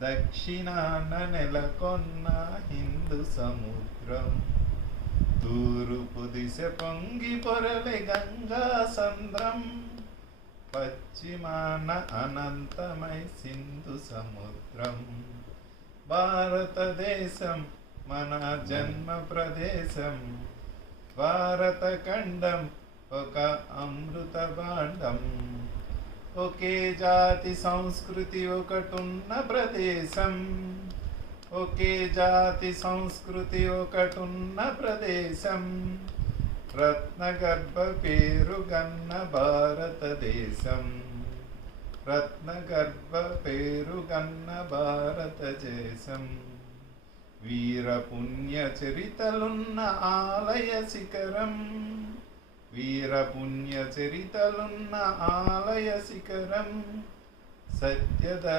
దక్షిణాన నెలకొన్న హిందూ సముద్రం, తూర్పు దిశ పొంగి పొరలే గంగా సంద్రం, పశ్చిమాన అనంతమై సింధు సముద్రం. భారతదేశం మన జన్మ ప్రదేశం, భారతఖండం ఒక అమృత భాండం. ఒకే జాతి సంస్కృతి ఒకటున్న ప్రదేశం, ఒకే జాతి సంస్కృతి ఒకటున్న ప్రదేశం. రత్నగర్భ పేరుగన్న భారతదేశం, రత్నగర్భ పేరుగన్న భారతదేశం. వీర పుణ్య చరితలున్న ఆలయ శిఖరం, వీర పుణ్య చరితలున్న ఆలయ శిఖరం. సత్యధర్మ